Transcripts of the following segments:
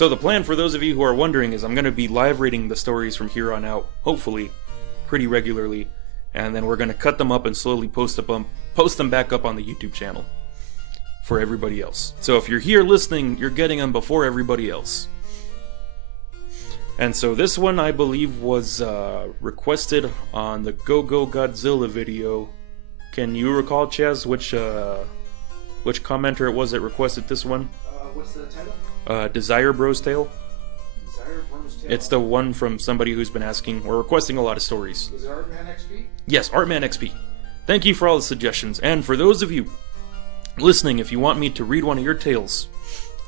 So the plan, for those of you who are wondering, is I'm going to be live reading the stories from here on out, hopefully, pretty regularly, and then we're going to cut them up and slowly post them back up on the YouTube channel for everybody else. So if you're here listening, you're getting them before everybody else. And so this one, I believe, was requested on the Go Go Godzilla video. Can you recall, Chaz, which commenter it was that requested this one? What's the title? Desire Bro's Tale. Desire Bro's Tale. It's the one from somebody who's been asking or requesting a lot of stories. Is it Artman XP? Yes, Artman XP. Thank you for all the suggestions. And for those of you listening, if you want me to read one of your tales,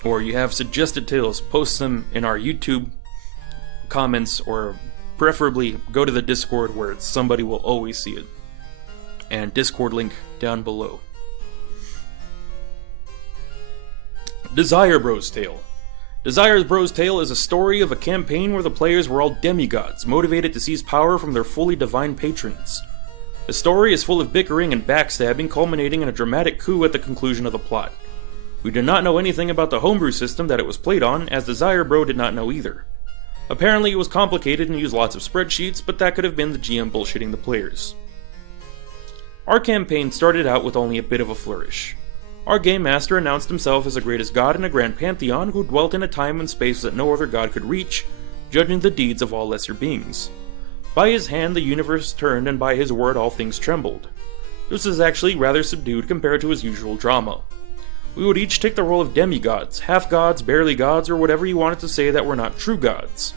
or you have suggested tales, post them in our YouTube comments, or preferably go to the Discord where somebody will always see it. And Discord link down below. Desire Bro's Tale. Desire Bro's Tale is a story of a campaign where the players were all demigods, motivated to seize power from their fully divine patrons. The story is full of bickering and backstabbing, culminating in a dramatic coup at the conclusion of the plot. We did not know anything about the homebrew system that it was played on, as Desire Bro did not know either. Apparently it was complicated and used lots of spreadsheets, but that could have been the GM bullshitting the players. Our campaign started out with only a bit of a flourish. Our game master announced himself as the greatest god in a grand pantheon who dwelt in a time and space that no other god could reach, judging the deeds of all lesser beings. By his hand the universe turned, and by his word all things trembled. This is actually rather subdued compared to his usual drama. We would each take the role of demigods, half-gods, barely gods, or whatever you wanted to say that were not true gods.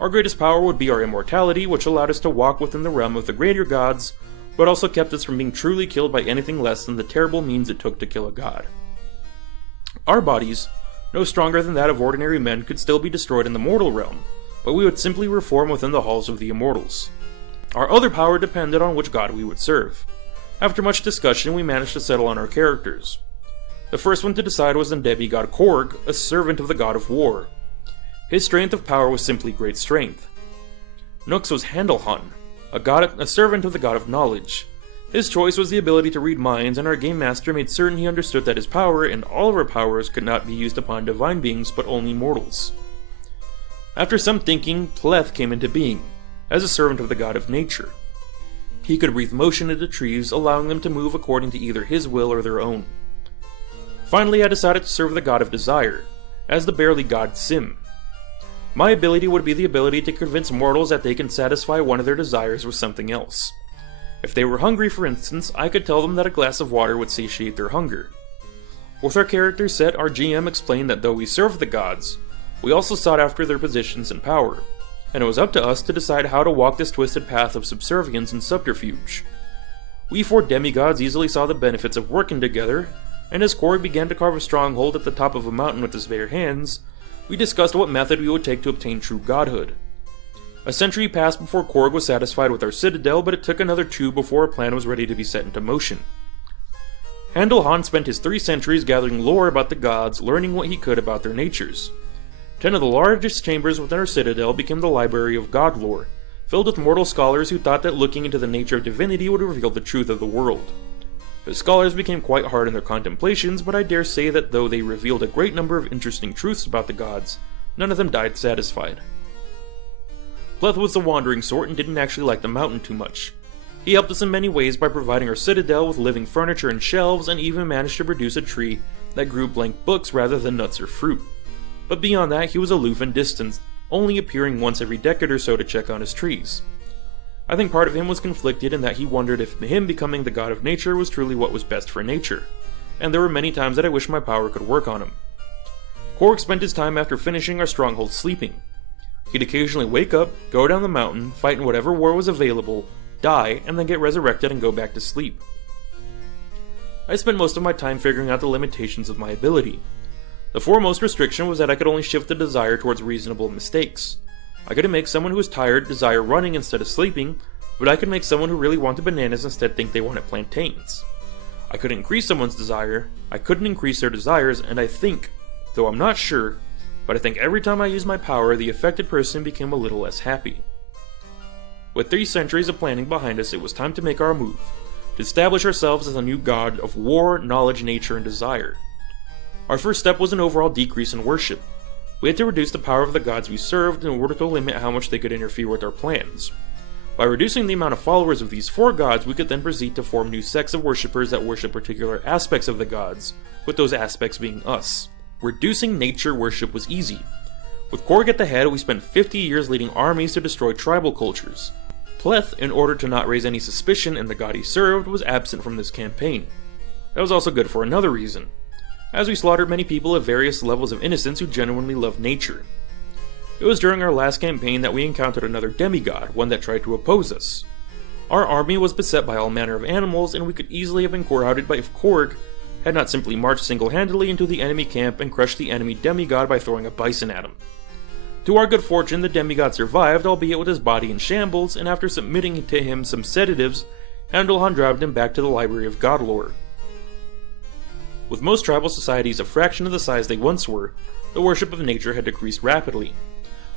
Our greatest power would be our immortality, which allowed us to walk within the realm of the greater gods, but also kept us from being truly killed by anything less than the terrible means it took to kill a god. Our bodies, no stronger than that of ordinary men, could still be destroyed in the mortal realm, but we would simply reform within the halls of the immortals. Our other power depended on which god we would serve. After much discussion, we managed to settle on our characters. The first one to decide was the demigod Korg, a servant of the god of war. His strength of power was simply great strength. Nux was Handelhan, a servant of the god of knowledge. His choice was the ability to read minds, and our game master made certain he understood that his power and all of our powers could not be used upon divine beings but only mortals. After some thinking, Pleth came into being, as a servant of the god of nature. He could breathe motion into trees, allowing them to move according to either his will or their own. Finally, I decided to serve the god of desire, as the barely god Sim. My ability would be the ability to convince mortals that they can satisfy one of their desires with something else. If they were hungry, for instance, I could tell them that a glass of water would satiate their hunger. With our characters set, our GM explained that though we served the gods, we also sought after their positions and power, and it was up to us to decide how to walk this twisted path of subservience and subterfuge. We four demigods easily saw the benefits of working together, and as Korg began to carve a stronghold at the top of a mountain with his bare hands, we discussed what method we would take to obtain true godhood. A century passed before Korg was satisfied with our citadel, but it took another 2 before our plan was ready to be set into motion. Handelhan spent his 3 centuries gathering lore about the gods, learning what he could about their natures. 10 of the largest chambers within our citadel became the library of god lore, filled with mortal scholars who thought that looking into the nature of divinity would reveal the truth of the world. The scholars became quite hard in their contemplations, but I dare say that though they revealed a great number of interesting truths about the gods, none of them died satisfied. Pleth was the wandering sort and didn't actually like the mountain too much. He helped us in many ways by providing our citadel with living furniture and shelves, and even managed to produce a tree that grew blank books rather than nuts or fruit. But beyond that, he was aloof and distant, only appearing once every decade or so to check on his trees. I think part of him was conflicted in that he wondered if him becoming the god of nature was truly what was best for nature, and there were many times that I wished my power could work on him. Korg spent his time after finishing our stronghold sleeping. He'd occasionally wake up, go down the mountain, fight in whatever war was available, die, and then get resurrected and go back to sleep. I spent most of my time figuring out the limitations of my ability. The foremost restriction was that I could only shift the desire towards reasonable mistakes. I could make someone who was tired desire running instead of sleeping, but I could make someone who really wanted bananas instead think they wanted plantains. I could increase someone's desire, I couldn't increase their desires, and I think, though I'm not sure, but I think every time I used my power, the affected person became a little less happy. With 3 centuries of planning behind us, it was time to make our move, to establish ourselves as a new god of war, knowledge, nature, and desire. Our first step was an overall decrease in worship. We had to reduce the power of the gods we served in order to limit how much they could interfere with our plans. By reducing the amount of followers of these 4 gods, we could then proceed to form new sects of worshippers that worship particular aspects of the gods, with those aspects being us. Reducing nature worship was easy. With Korg at the head, we spent 50 years leading armies to destroy tribal cultures. Pleth, in order to not raise any suspicion in the god he served, was absent from this campaign. That was also good for another reason, as we slaughtered many people of various levels of innocence who genuinely loved nature. It was during our last campaign that we encountered another demigod, one that tried to oppose us. Our army was beset by all manner of animals, and we could easily have been routed by if Korg had not simply marched single-handedly into the enemy camp and crushed the enemy demigod by throwing a bison at him. To our good fortune, the demigod survived, albeit with his body in shambles, and after submitting to him some sedatives, Handelhan dragged him back to the Library of God Lore. With most tribal societies a fraction of the size they once were, the worship of nature had decreased rapidly.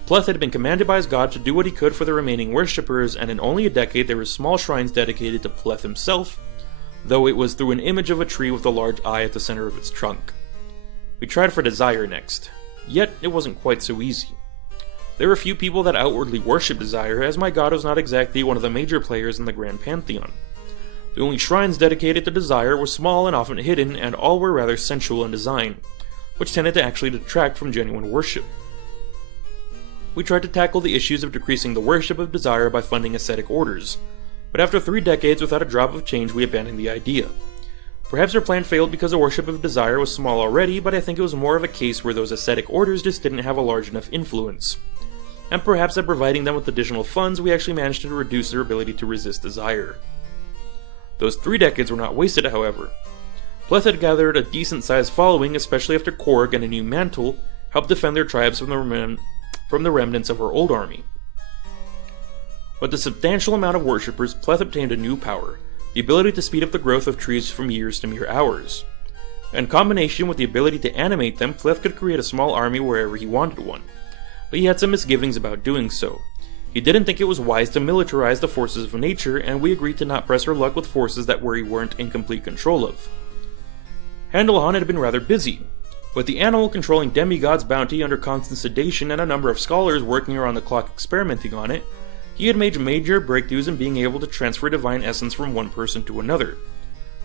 Pleth had been commanded by his god to do what he could for the remaining worshippers, and in only a decade there were small shrines dedicated to Pleth himself, though it was through an image of a tree with a large eye at the center of its trunk. We tried for Desire next, yet it wasn't quite so easy. There were few people that outwardly worshipped Desire, as my god was not exactly one of the major players in the Grand Pantheon. The only shrines dedicated to Desire were small and often hidden, and all were rather sensual in design, which tended to actually detract from genuine worship. We tried to tackle the issues of decreasing the worship of Desire by funding ascetic orders, but after 3 decades without a drop of change we abandoned the idea. Perhaps our plan failed because the worship of Desire was small already, but I think it was more of a case where those ascetic orders just didn't have a large enough influence. And perhaps by providing them with additional funds we actually managed to reduce their ability to resist Desire. Those 3 decades were not wasted, however. Pleth had gathered a decent-sized following, especially after Korg and a new mantle helped defend their tribes from the remnants of our old army. With a substantial amount of worshippers, Pleth obtained a new power, the ability to speed up the growth of trees from years to mere hours. In combination with the ability to animate them, Pleth could create a small army wherever he wanted one, but he had some misgivings about doing so. He didn't think it was wise to militarize the forces of nature, and we agreed to not press our luck with forces that we weren't in complete control of. Handelhan had been rather busy. With the animal controlling demigod's bounty under constant sedation and a number of scholars working around the clock experimenting on it, he had made major breakthroughs in being able to transfer divine essence from one person to another.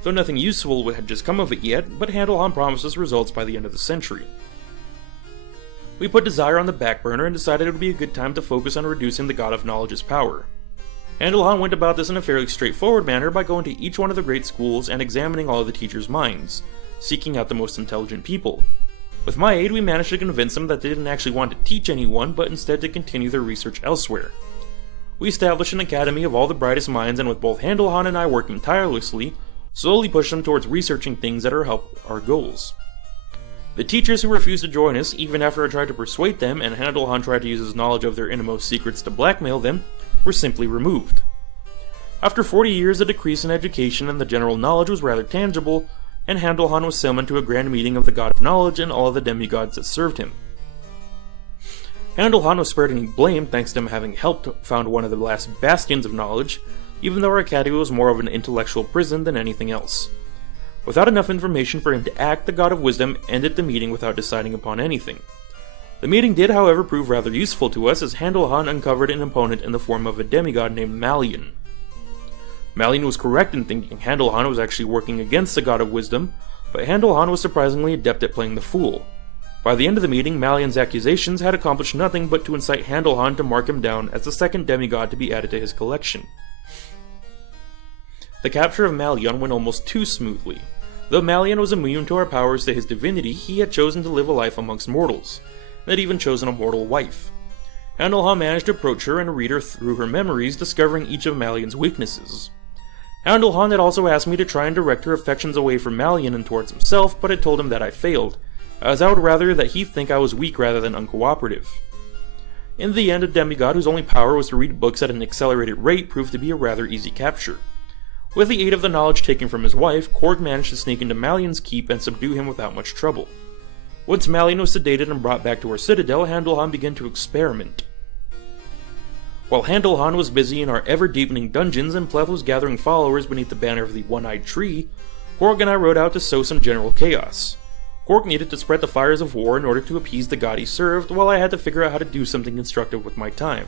Though nothing useful had just come of it yet, but Handelhan promised us results by the end of the century. We put Desire on the back burner and decided it would be a good time to focus on reducing the God of Knowledge's power. Handelhan went about this in a fairly straightforward manner by going to each one of the great schools and examining all of the teachers' minds, seeking out the most intelligent people. With my aid, we managed to convince them that they didn't actually want to teach anyone, but instead to continue their research elsewhere. We established an academy of all the brightest minds, and with both Handelhan and I working tirelessly, slowly pushed them towards researching things that help our goals. The teachers who refused to join us, even after I tried to persuade them and Handelhan tried to use his knowledge of their innermost secrets to blackmail them, were simply removed. After 40 years, the decrease in education and the general knowledge was rather tangible, and Handelhan was summoned to a grand meeting of the God of Knowledge and all of the demigods that served him. Handelhan was spared any blame thanks to him having helped found one of the last bastions of knowledge, even though our academy was more of an intellectual prison than anything else. Without enough information for him to act, the God of Wisdom ended the meeting without deciding upon anything. The meeting did, however, prove rather useful to us, as Handelhan uncovered an opponent in the form of a demigod named Malian. Malian was correct in thinking Handelhan was actually working against the God of Wisdom, but Handelhan was surprisingly adept at playing the fool. By the end of the meeting, Malian's accusations had accomplished nothing but to incite Handelhan to mark him down as the second demigod to be added to his collection. The capture of Malian went almost too smoothly. Though Malian was immune to our powers to his divinity, he had chosen to live a life amongst mortals, and had even chosen a mortal wife. Handelhan managed to approach her and read her through her memories, discovering each of Malian's weaknesses. Handelhan had also asked me to try and direct her affections away from Malian and towards himself, but I told him that I failed, as I would rather that he think I was weak rather than uncooperative. In the end, a demigod whose only power was to read books at an accelerated rate proved to be a rather easy capture. With the aid of the knowledge taken from his wife, Korg managed to sneak into Malian's keep and subdue him without much trouble. Once Malian was sedated and brought back to our citadel, Handelhan began to experiment. While Handelhan was busy in our ever-deepening dungeons and Pleth was gathering followers beneath the banner of the One-Eyed Tree, Korg and I rode out to sow some general chaos. Korg needed to spread the fires of war in order to appease the god he served, while I had to figure out how to do something constructive with my time.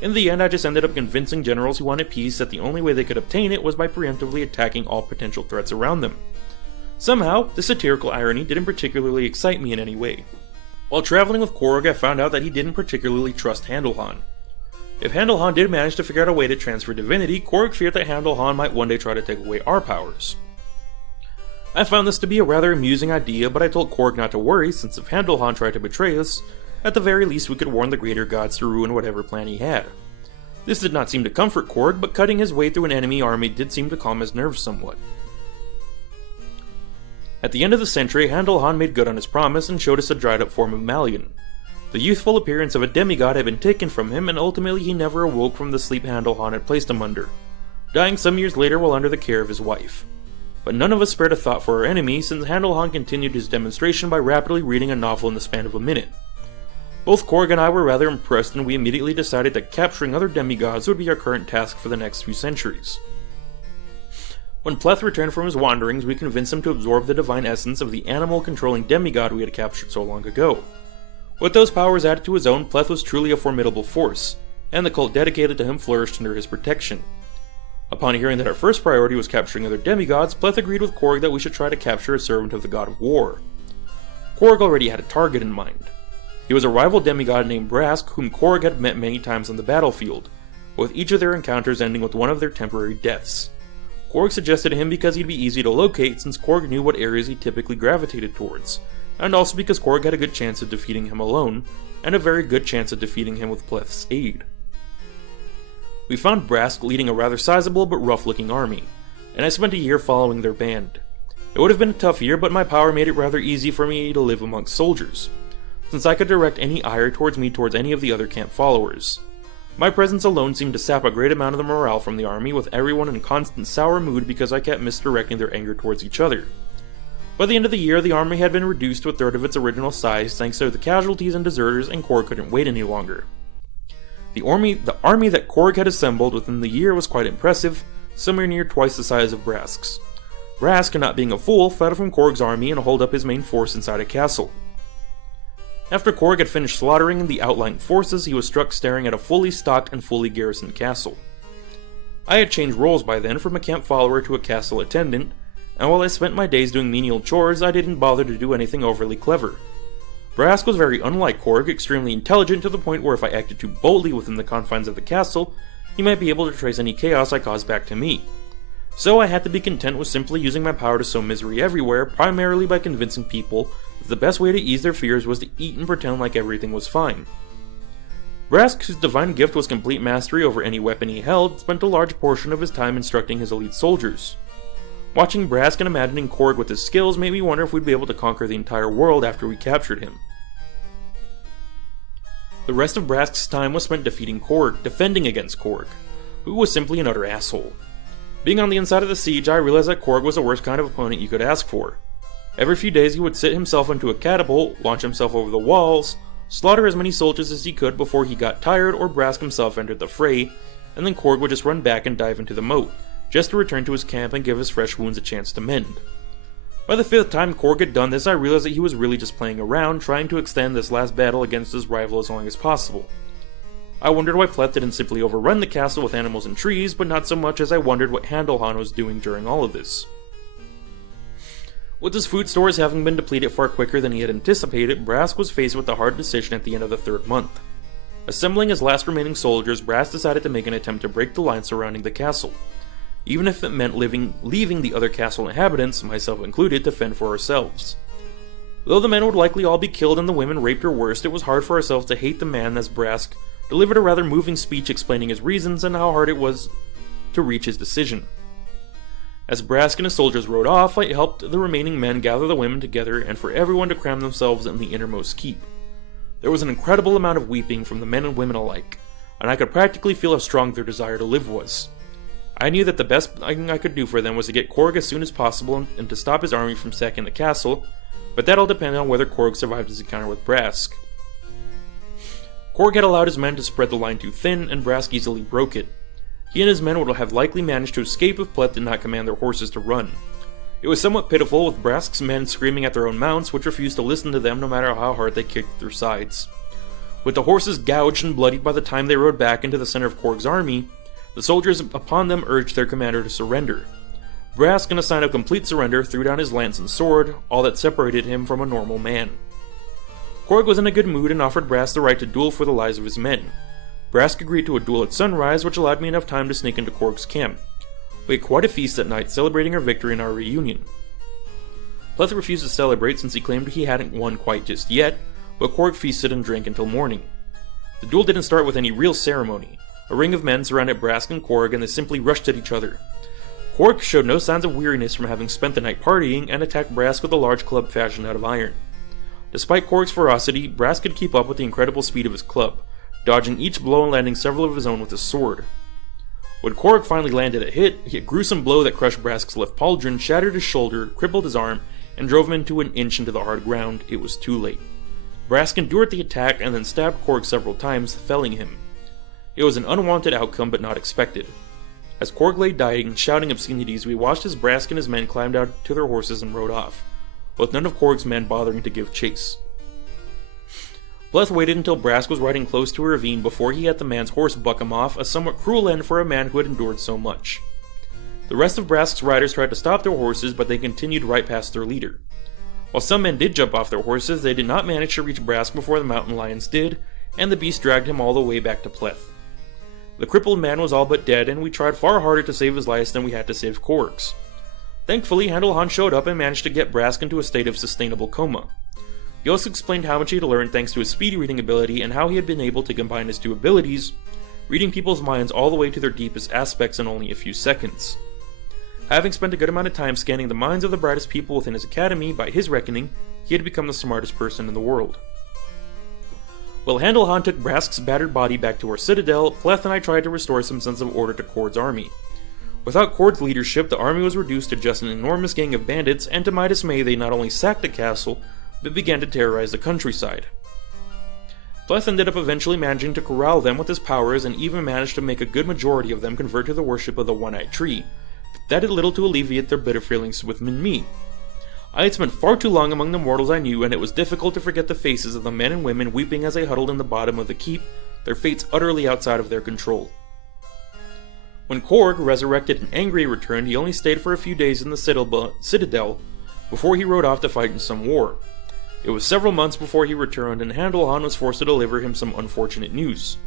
In the end, I just ended up convincing generals who wanted peace that the only way they could obtain it was by preemptively attacking all potential threats around them. Somehow, this satirical irony didn't particularly excite me in any way. While traveling with Korg, I found out that he didn't particularly trust Handelhan. If Handelhan did manage to figure out a way to transfer divinity, Korg feared that Handelhan might one day try to take away our powers. I found this to be a rather amusing idea, but I told Korg not to worry, since if Handelhan tried to betray us, at the very least we could warn the greater gods to ruin whatever plan he had. This did not seem to comfort Korg, but cutting his way through an enemy army did seem to calm his nerves somewhat. At the end of the century, Handelhan made good on his promise and showed us a dried up form of Malian. The youthful appearance of a demigod had been taken from him, and ultimately he never awoke from the sleep Handelhan had placed him under, dying some years later while under the care of his wife. But none of us spared a thought for our enemy, since Handelhan continued his demonstration by rapidly reading a novel in the span of a minute. Both Korg and I were rather impressed, and we immediately decided that capturing other demigods would be our current task for the next few centuries. When Pleth returned from his wanderings, we convinced him to absorb the divine essence of the animal-controlling demigod we had captured so long ago. With those powers added to his own, Pleth was truly a formidable force, and the cult dedicated to him flourished under his protection. Upon hearing that our first priority was capturing other demigods, Pleth agreed with Korg that we should try to capture a servant of the god of war. Korg already had a target in mind. He was a rival demigod named Rask, whom Korg had met many times on the battlefield, with each of their encounters ending with one of their temporary deaths. Korg suggested him because he'd be easy to locate, since Korg knew what areas he typically gravitated towards, and also because Korg had a good chance of defeating him alone, and a very good chance of defeating him with Pleth's aid. We found Rask leading a rather sizable but rough-looking army, and I spent a year following their band. It would have been a tough year, but my power made it rather easy for me to live amongst soldiers, since I could direct any ire towards any of the other camp followers. My presence alone seemed to sap a great amount of the morale from the army, with everyone in constant sour mood because I kept misdirecting their anger towards each other. By the end of the year, the army had been reduced to a third of its original size thanks to the casualties and deserters, and Korg couldn't wait any longer. The army that Korg had assembled within the year was quite impressive, somewhere near twice the size of Rask's. Rask, not being a fool, fled from Korg's army and holed up his main force inside a castle. After Korg had finished slaughtering the outlying forces, he was struck staring at a fully stocked and fully garrisoned castle. I had changed roles by then from a camp follower to a castle attendant, and while I spent my days doing menial chores, I didn't bother to do anything overly clever. Rask was very unlike Korg, extremely intelligent to the point where if I acted too boldly within the confines of the castle, he might be able to trace any chaos I caused back to me. So I had to be content with simply using my power to sow misery everywhere, primarily by convincing people that the best way to ease their fears was to eat and pretend like everything was fine. Rask, whose divine gift was complete mastery over any weapon he held, spent a large portion of his time instructing his elite soldiers. Watching Rask and imagining Korg with his skills made me wonder if we'd be able to conquer the entire world after we captured him. The rest of Rask's time was spent defeating Korg, defending against Korg, who was simply an utter asshole. Being on the inside of the siege, I realized that Korg was the worst kind of opponent you could ask for. Every few days he would sit himself into a catapult, launch himself over the walls, slaughter as many soldiers as he could before he got tired or Rask himself entered the fray, and then Korg would just run back and dive into the moat, just to return to his camp and give his fresh wounds a chance to mend. By the 5th time Korg had done this, I realized that he was really just playing around, trying to extend this last battle against his rival as long as possible. I wondered why Pleth didn't simply overrun the castle with animals and trees, but not so much as I wondered what Handelhan was doing during all of this. With his food stores having been depleted far quicker than he had anticipated, Rask was faced with a hard decision at the end of the 3rd month. Assembling his last remaining soldiers, Rask decided to make an attempt to break the line surrounding the castle, even if it meant leaving the other castle inhabitants, myself included, to fend for ourselves. Though the men would likely all be killed and the women raped or worse, it was hard for ourselves to hate the man as Rask delivered a rather moving speech explaining his reasons and how hard it was to reach his decision. As Rask and his soldiers rode off, I helped the remaining men gather the women together and for everyone to cram themselves in the innermost keep. There was an incredible amount of weeping from the men and women alike, and I could practically feel how strong their desire to live was. I knew that the best thing I could do for them was to get Korg as soon as possible and to stop his army from sacking the castle, but that'll depend on whether Korg survived his encounter with Rask. Korg had allowed his men to spread the line too thin, and Rask easily broke it. He and his men would have likely managed to escape if Pleth did not command their horses to run. It was somewhat pitiful, with Rask's men screaming at their own mounts, which refused to listen to them no matter how hard they kicked their sides. With the horses gouged and bloodied by the time they rode back into the center of Korg's army, the soldiers upon them urged their commander to surrender. Rask, in a sign of complete surrender, threw down his lance and sword, all that separated him from a normal man. Korg was in a good mood and offered Rask the right to duel for the lives of his men. Rask agreed to a duel at sunrise, which allowed me enough time to sneak into Korg's camp. We had quite a feast that night, celebrating our victory and our reunion. Pleth refused to celebrate since he claimed he hadn't won quite just yet, but Korg feasted and drank until morning. The duel didn't start with any real ceremony. A ring of men surrounded Rask and Korg, and they simply rushed at each other. Korg showed no signs of weariness from having spent the night partying, and attacked Rask with a large club fashioned out of iron. Despite Korg's ferocity, Rask could keep up with the incredible speed of his club, dodging each blow and landing several of his own with his sword. When Korg finally landed a hit, a gruesome blow that crushed Rask's left pauldron shattered his shoulder, crippled his arm, and drove him into an inch into the hard ground. It was too late. Rask endured the attack and then stabbed Korg several times, felling him. It was an unwanted outcome, but not expected. As Korg lay dying, shouting obscenities, we watched as Rask and his men climbed out to their horses and rode off, with none of Korg's men bothering to give chase. Pleth waited until Rask was riding close to a ravine before he had the man's horse buck him off, a somewhat cruel end for a man who had endured so much. The rest of Rask's riders tried to stop their horses, but they continued right past their leader. While some men did jump off their horses, they did not manage to reach Rask before the mountain lions did, and the beast dragged him all the way back to Pleth. The crippled man was all but dead, and we tried far harder to save his life than we had to save Korg's. Thankfully, Handelhan showed up and managed to get Rask into a state of sustainable coma. He also explained how much he had learned thanks to his speedy reading ability and how he had been able to combine his two abilities, reading people's minds all the way to their deepest aspects in only a few seconds. Having spent a good amount of time scanning the minds of the brightest people within his academy, by his reckoning, he had become the smartest person in the world. While Handelhan took Rask's battered body back to our citadel, Pleth and I tried to restore some sense of order to Kord's army. Without Kord's leadership, the army was reduced to just an enormous gang of bandits, and to my dismay they not only sacked the castle, but began to terrorize the countryside. Pleth ended up eventually managing to corral them with his powers, and even managed to make a good majority of them convert to the worship of the One-Eyed Tree, but that did little to alleviate their bitter feelings with me. I had spent far too long among the mortals I knew, and it was difficult to forget the faces of the men and women weeping as they huddled in the bottom of the keep, their fates utterly outside of their control. When Korg, resurrected and angry, returned, he only stayed for a few days in the citadel before he rode off to fight in some war. It was several months before he returned, and Handelhan was forced to deliver him some unfortunate news.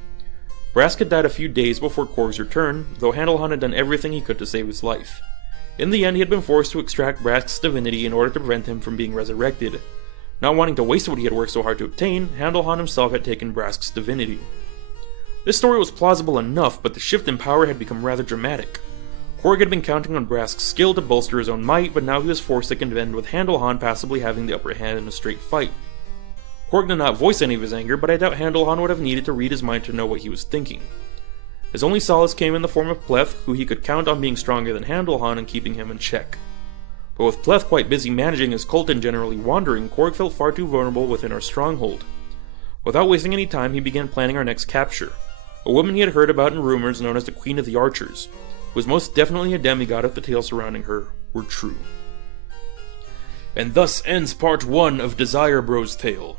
Rask had died a few days before Korg's return, though Handelhan had done everything he could to save his life. In the end, he had been forced to extract Rask's divinity in order to prevent him from being resurrected. Not wanting to waste what he had worked so hard to obtain, Handelhan himself had taken Rask's divinity. This story was plausible enough, but the shift in power had become rather dramatic. Korg had been counting on Rask's skill to bolster his own might, but now he was forced to contend with Handelhan possibly having the upper hand in a straight fight. Korg did not voice any of his anger, but I doubt Handelhan would have needed to read his mind to know what he was thinking. His only solace came in the form of Pleth, who he could count on being stronger than Handelhan and keeping him in check. But with Pleth quite busy managing his cult and generally wandering, Korg felt far too vulnerable within our stronghold. Without wasting any time, he began planning our next capture. A woman he had heard about in rumors known as the Queen of the Archers, who was most definitely a demigod if the tales surrounding her were true. And thus ends part 1 of Desire Bro's tale.